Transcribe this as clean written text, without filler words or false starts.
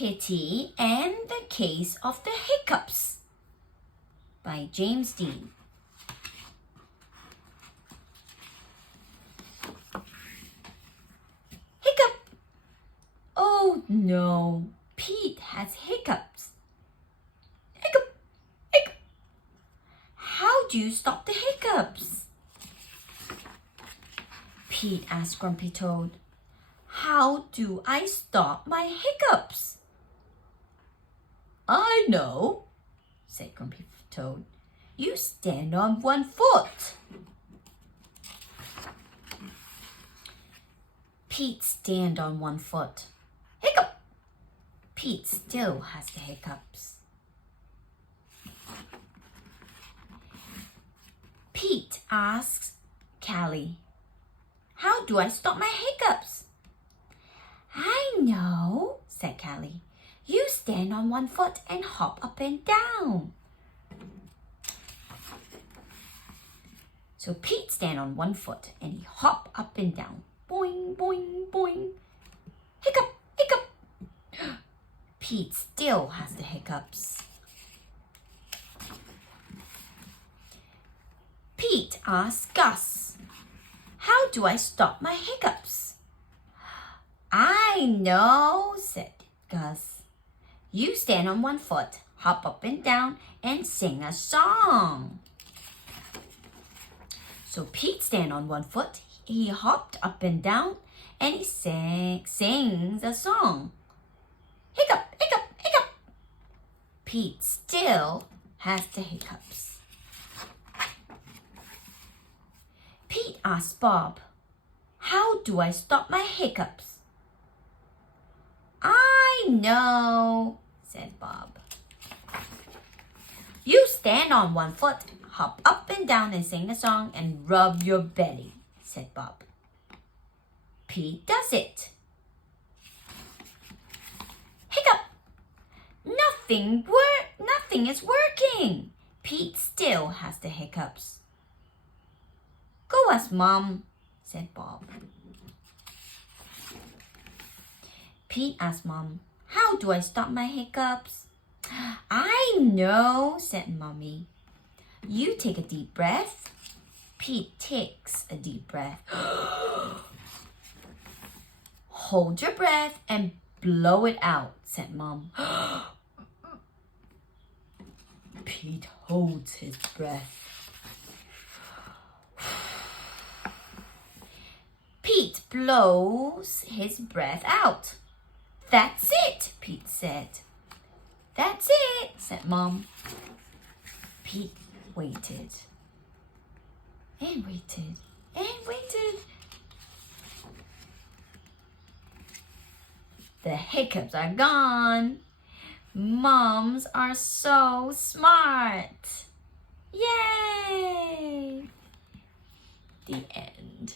Kitty and the Case of the Hiccups by James Dean. Hiccup! Oh no, Pete has hiccups. Hiccup! Hiccup! How do you stop the hiccups? Pete asked Grumpy Toad. How do I stop my hiccups? I know, said Grumpy Toad. You stand on one foot. Pete stand on one foot. Hiccup! Pete still has the hiccups. Pete asks Callie, how do I stop my hiccups? I know, said Callie. You stand on one foot and hop up and down. So Pete stand on one foot and he hop up and down. Boing, boing, boing. Hiccup, hiccup. Pete still has the hiccups. Pete asks Gus, how do I stop my hiccups? I know, said Gus. You stand on one foot, hop up and down, and sing a song. So Pete stand on one foot, he hopped up and down, and he sings a song. Hiccup, hiccup, hiccup. Pete still has the hiccups. Pete asked Bob, how do I stop my hiccups? I know, said Bob. You stand on one foot, hop up and down and sing a song and rub your belly, said Bob. Pete does it. Hiccup! Nothing is working. Pete still has the hiccups. Go ask Mom, said Bob. Pete asked Mom, how do I stop my hiccups? I know, said Mommy. You take a deep breath. Pete takes a deep breath. Hold your breath and blow it out, said Mom. Pete holds his breath. Pete blows his breath out. That's it, Pete said. That's it, said Mom. Pete waited and waited and waited. The hiccups are gone. Moms are so smart. Yay! The end.